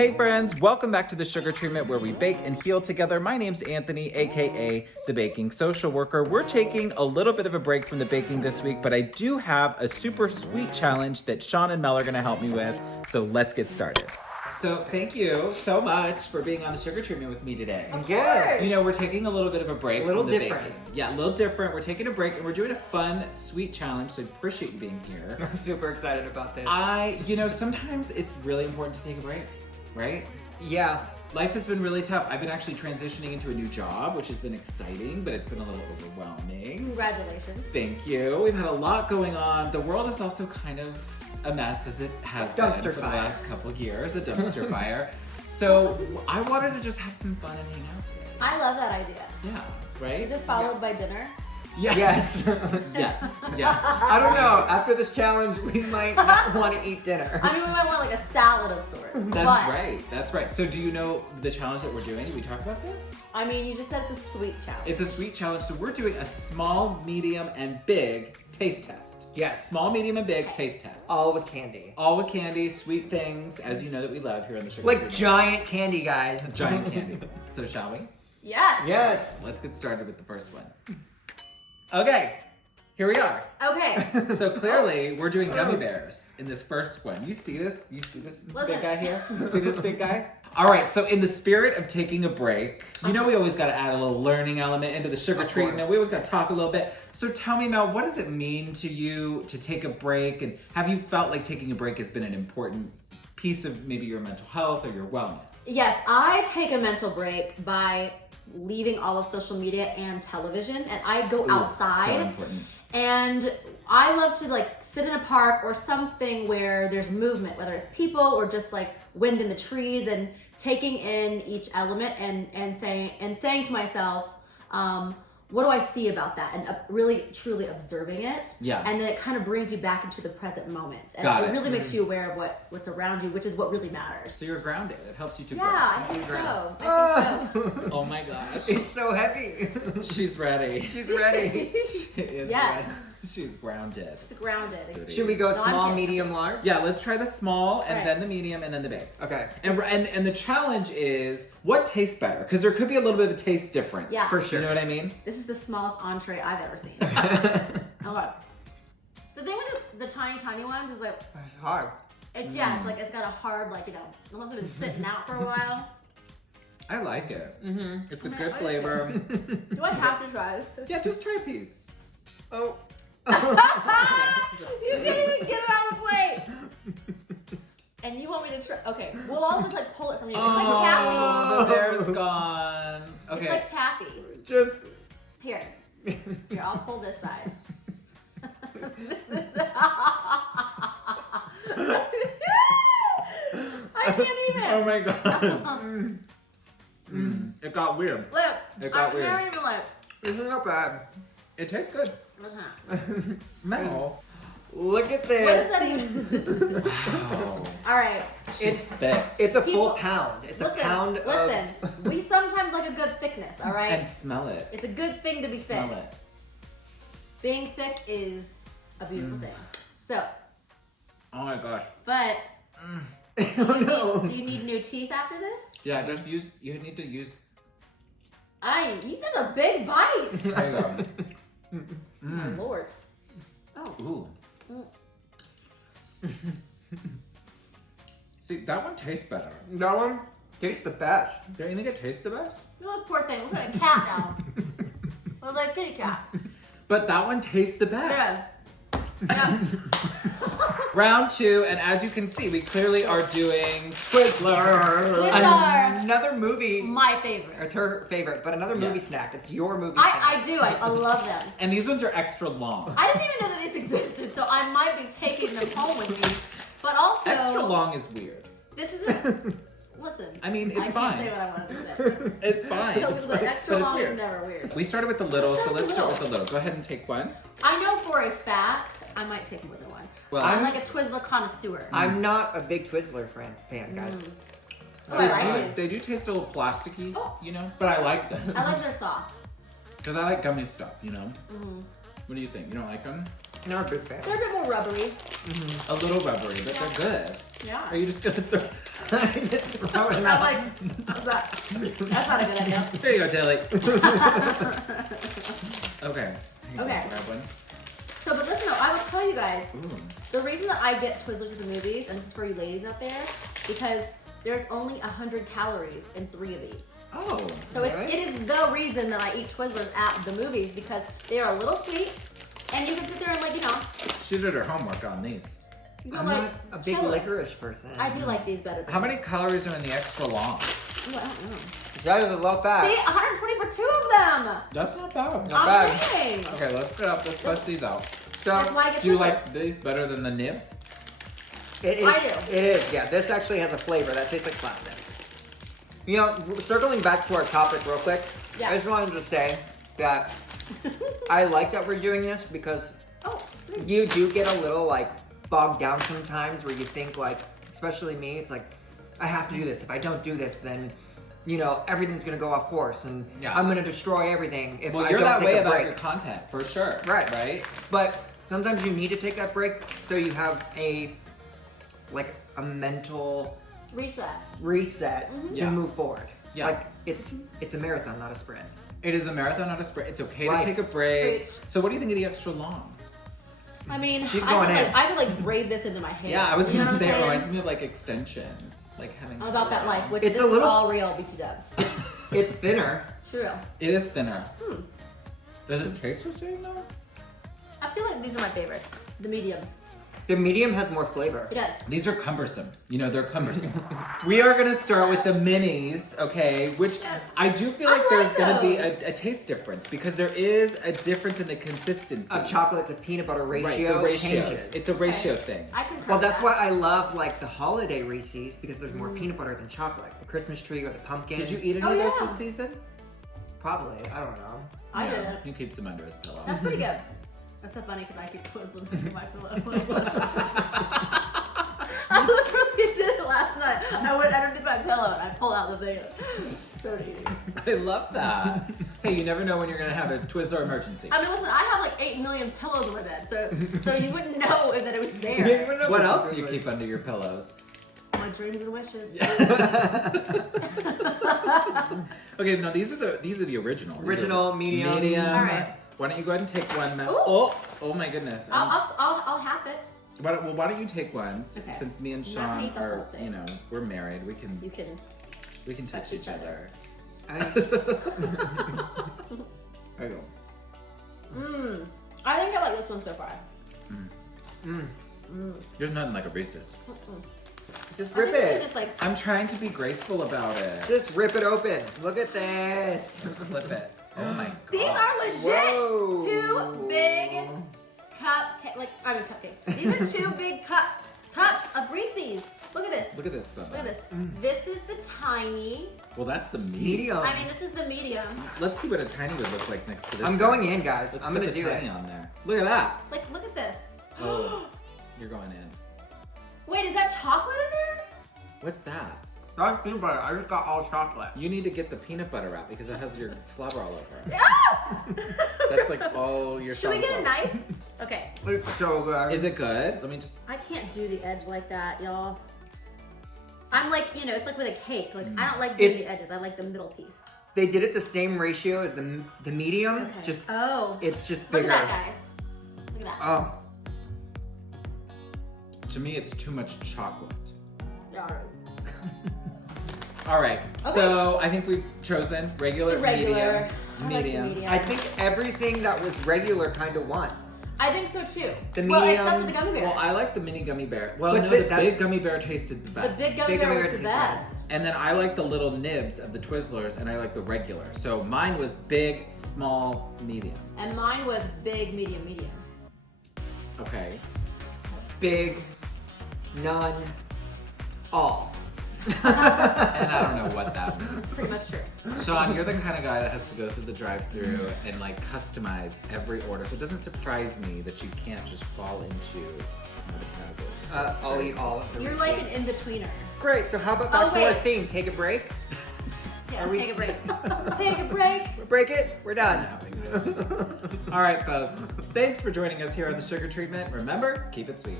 Hey friends, welcome back to the Sugar Treatment where we bake and heal together. My name's Anthony, aka the Baking Social Worker. We're taking a little bit of a break from the baking this week, but I do have a super sweet challenge that Sean and Mel are gonna help me with. So let's get started. So thank you so much for being on the Sugar Treatment with me today. Yes. You know, we're taking a little bit of a break A little from the different. baking. Yeah, a little different. We're taking a break and we're doing a fun, sweet challenge, so I appreciate you being here. I'm super excited about this. Sometimes it's really important to take a break, right? Yeah. Life has been really tough. I've been actually transitioning into a new job, which has been exciting, but it's been a little overwhelming. Congratulations. Thank you. We've had a lot going on. The world is also kind of a mess as it has been for the last couple years, a dumpster fire. So I wanted to just have some fun and hang out today. I love that idea. Yeah, right? Is this followed by dinner? Yeah. Yes. Yes. I don't know. After this challenge, we might not want to eat dinner. I mean, we might want like a salad of sorts. That's right. So do you know the challenge that we're doing? Did we talk about this? I mean, you just said it's a sweet challenge. It's a sweet challenge. So we're doing a small, medium, and big taste test. Yes. Small, medium, and big taste test. All with candy. All with candy, sweet things, as you know that we love here on the Sugar Like Treatment. giant candy, guys. Giant candy. So shall we? Yes. Yes. Let's get started with the first one. Okay, here we are. Okay. So clearly, we're doing gummy bears in this first one. You see this? You see this big guy here? You see this big guy? All right, so in the spirit of taking a break, you know we always got to add a little learning element into the Sugar Treatment. We always got to talk a little bit. So tell me, Mel, what does it mean to you to take a break? And have you felt like taking a break has been an important piece of maybe your mental health or your wellness? Yes, I take a mental break by leaving all of social media and television, and I go outside. So important. And I love to like sit in a park or something where there's movement, whether it's people or just like wind in the trees, and taking in each element and saying to myself, what do I see about that? And really truly observing it. Yeah. And then it kind of brings you back into the present moment. And Got it it. really makes you aware of what's around you, which is what really matters. So you're grounded. It helps you to Yeah, I think so. I think so. Oh my gosh. It's so heavy. She's ready. She's ready. She is Yes. ready. She's grounded. Just grounded. Should we go No, I'm small, kidding. medium, large? Yeah, let's try the small and Right. then the medium and then the big. Okay. And the challenge is what tastes better? Because there could be a little bit of a taste difference. Yeah. For sure. You know what I mean? This is the smallest entree I've ever seen. Okay. The thing with the tiny ones is like, It's hard. it's it's got a hard, like, it must have been sitting out for a while. I like it. Mm-hmm. It's a I mean, good I flavor. Do I have to try this? Yeah, just try a piece. Oh. You can't even get it on the plate. And you want me to try? Okay, we'll all just like pull it from you. It's like taffy. the bear's gone. Okay. It's like taffy. Just. Here, I'll pull this side. This is. I can't even. Oh my god. It got weird. Look, It got I weird. can't even look. This is not bad. It tastes good. Listen. Mel. Look at What this. does that even? Wow. All right. She's thick. It's a People- full pound. It's Listen, a pound of. listen. We sometimes like a good thickness, all right? And smell it. It's a good thing to be Smell thick. it. Being thick is a beautiful thing. So, Oh my gosh. but Oh no. do you need new teeth after this? Yeah, just use. You need to use. You did a big bite. There you go. Oh, Lord. Oh. Ooh. Mm. See, that one tastes better. That one tastes the best. Don't you think it tastes the best? Look at this poor thing. Look like a cat now. Look like a kitty cat. But that one tastes the best. Yes. Yeah. Round 2, and as you can see, we clearly are doing Twizzlers. Which are Another movie. my favorite. It's her favorite, but another movie Yes. snack. It's your movie snack. I do. I love them. And these ones are extra long. I didn't even know that these existed, so I might be taking them home with me. But also, Extra long is weird. this isn't. Listen. I mean, it's I fine. can't say what I wanted to say. It's fine. No, It's because like fine, extra but it's long is weird. never weird. We started with the little, Let's so start with let's the start with the littles. little. Go ahead and take one. I know for a fact I might take more than one. Well, I'm like a Twizzler connoisseur. I'm not a big Twizzler fan, guys. Oh, I like they, these. they do taste a little plasticky, Oh. you know, but I like them. I like they're soft. Because I like gummy stuff, you know? Mm-hmm. What do you think? You don't like them? Not a big fan. They're a bit more rubbery. A little rubbery, but they're good. Yeah. Are you just gonna throw? Just throw it I'm out. like, that's not a good idea. There you go, Tilly. Okay. Okay. Grab one. So, but listen though, I will tell you guys, Ooh. the reason that I get Twizzlers at the movies, and this is for you ladies out there, because there's only 100 calories in 3 of these. Oh. So really? it is the reason that I eat Twizzlers at the movies, because they are a little sweet, and you can sit there and like, you know. She did her homework on these. You I'm like, not a big chill it. licorice person. I do like these better. Than How many calories are in the extra long? Ooh, I don't know. That is a low fat. See, 120 for 2 of them. That's not bad. Not I'm bad. saying. Okay, let's get up. Let's bust these out. So That's why I get Do you Twizzlers. like these better than the nibs? it is, I do. It is, yeah. This actually has a flavor that tastes like plastic. You know, circling back to our topic real quick, Yeah. I just wanted to say that I like that we're doing this because Oh, sweet. you do get a little like bogged down sometimes where you think like, especially me, it's like, I have to do this. If I don't do this, then, you know, everything's gonna go off course and Yeah. I'm gonna destroy everything if Well, I you're don't that take way a about break. your content, for sure. Right. Right? But sometimes you need to take that break so you have a mental Reset. reset to Yeah. move forward. Yeah. Like it's a marathon, not a sprint. It is a marathon, not a sprint. It's okay Life. to take a break. Preach. So what do you think of the extra long? I mean, She's I going could, in. like, I could like braid this into my hair. Yeah, I was You know gonna what say I'm it saying? reminds me of like extensions. Like having I'm about that life, which It's this a little- is all real, BT dubs. It's thinner. True. It is thinner. Hmm. Does it taste the same though? I feel like these are my favorites. The mediums. The medium has more flavor. It does. These are cumbersome. You know, they're cumbersome. We are gonna start with the minis, okay? Which I do feel I like there's like gonna be those. a taste difference because there is a difference in the consistency. A chocolate to peanut butter ratio, Right, the ratios. changes. It's a ratio thing. I concur. Well, with that's that. why I love like the holiday Reese's because there's more peanut butter than chocolate. The Christmas tree or the pumpkin. Did you eat any Oh, of those yeah. this season? Probably. I don't know. I No, didn't. He keeps them under his pillow. That's pretty good. That's so funny because I keep twizzling into my pillow. I literally did it last night. I went underneath my pillow and I pulled out the thing. So easy. I love that. Hey, you never know when you're gonna have a Twizzler emergency. I mean, listen, I have like 8 million pillows in my bed, so you wouldn't know if that it was Yeah, there. you wouldn't know What if else it's do you good. keep under your pillows? My dreams and wishes. Okay, no, these are the original. These are Original, the medium. medium. All right. Why don't you go ahead and take one, Matt? Ooh. Oh my goodness. I'll half it. Why don't you take one? Okay. Since me and I'm not gonna Sean eat the whole are, thing. you know, we're married. We You can. can touch each other. I- There you go. Mmm. I think I like this one so far. Mm. There's nothing like a Reese's. Just I rip think these are it. just like I'm trying to be graceful about it. Just rip it open. Look at this. Let's flip it. Oh my god. these are legit Whoa. 2 big cupcakes. These are 2 big cups of Reese's. Look at this. Look at this though. Look at this. This is the tiny. Well, that's the medium. Medium. I mean, this is the medium. Let's see what a tiny would look like next to this. I'm one. going in, guys. Let's I'm put gonna the do tiny it. on there. Look at that. Like, look at this. Oh, you're going in. Wait, is that chocolate in there? What's that? That's peanut butter. I just got all chocolate. You need to get the peanut butter wrap because it has your slobber all over it. Ah! That's like all your. Should we get a slobber. knife? Okay. It's so good. Is it good? Let me just. I can't do the edge like that, y'all. I'm like, you know, it's like with a cake. Like, I don't like doing It's- the edges. I like the middle piece. They did it the same ratio as the medium. Okay. Just Oh. it's just Look bigger. at that, guys. Look at that. Oh. To me, it's too much chocolate. Yeah, all right. All right. Okay. So I think we've chosen regular, The regular. medium, I like the medium. medium. I think everything that was regular kind of won. I think so too. The Well, except medium- for the gummy bear. Well, I like the mini gummy bear. Well, But no, the- the that- big gummy bear tasted the the best. big gummy Big bear gummy was bear the tastes best. And then I like the little nibs of the Twizzlers, and I like the regular. So mine was big, small, medium. And mine was big, medium, medium. Okay. Big, none, all. And I don't know what that means. It's pretty much true. Sean, you're the kind of guy that has to go through the drive-through and like customize every order. So it doesn't surprise me that you can't just fall into another category. I'll eat all of them. You're like an in-betweener. Great. So how about back Oh, to our wait. theme? Take a break. Yeah, Are we- take a break. Take a break. Break it. We're done. All right, folks. Thanks for joining us here on the Sugar Treatment. Remember, keep it sweet.